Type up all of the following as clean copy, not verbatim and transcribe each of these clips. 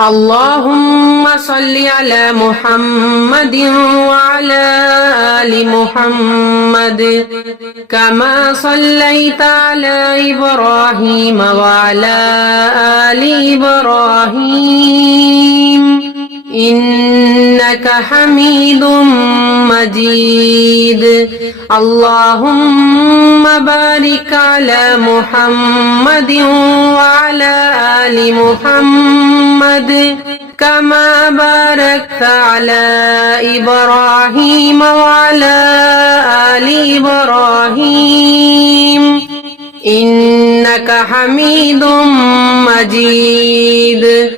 اللهم صل على محمد وعلى آل محمد كما صليت على إبراهيم وعلى آل إبراهيم إنك حميد مجيد اللهم بارك على محمد وعلى آل محمد كما باركت على إبراهيم وعلى آل إبراهيم إنك حميد مجيد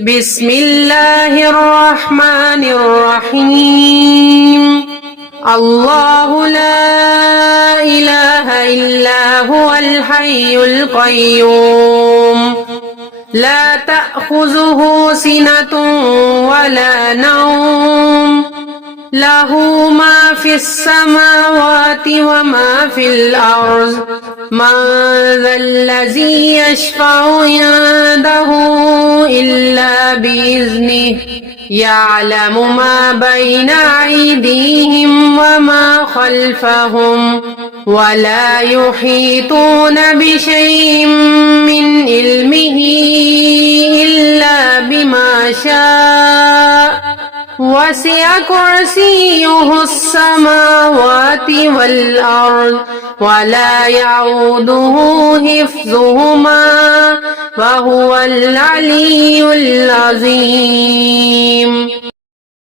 بسم الله الرحمن الرحيم الله لا إله إلا هو الحي القيوم لا تأخذه سنة ولا نوم له ما في السماوات وما في الأرض من ذا الذي يشفع عنده إلا بإذنه يعلم ما بين أيديهم وما خلفهم ولا يحيطون بشيء من علمه إلا بما شاء وسع كرسيه السماوات والأرض ولا يعوده حفظهما وهو العلي العظيم